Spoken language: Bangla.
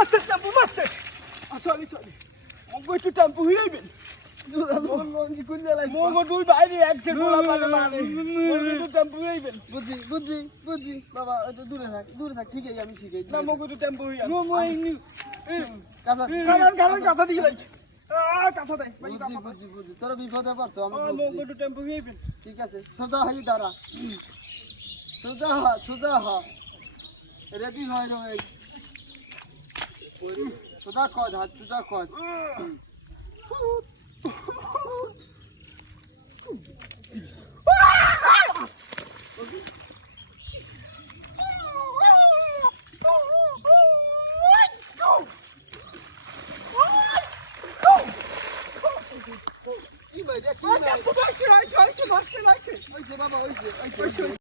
মাস্টার টেম্পু মাস্টার সরি সরি মঙ্গো একটু টেম্পু হইবেন মঙ্গো দুই বাইরে একজন বলা মানে মানে একটু টেম্পু হইবেন বুঝছি বাবা একটু দূরে থাক শিখে আমি শিখে না মঙ্গো একটু টেম্পু হইয়া কাঁচা কাঁথা দিয়ে লাই কাঁথা দেয় বুঝছি তোর বিপদে পড়ছো আমি মঙ্গো একটু টেম্পু হইবেন ঠিক আছে সোজা হই দাঁড়া সোজা হ রেডি হয় রে সোজা খোঁজ হাত সোজা খোঁজ কি ভাই কি ভাই বাবা ওইছে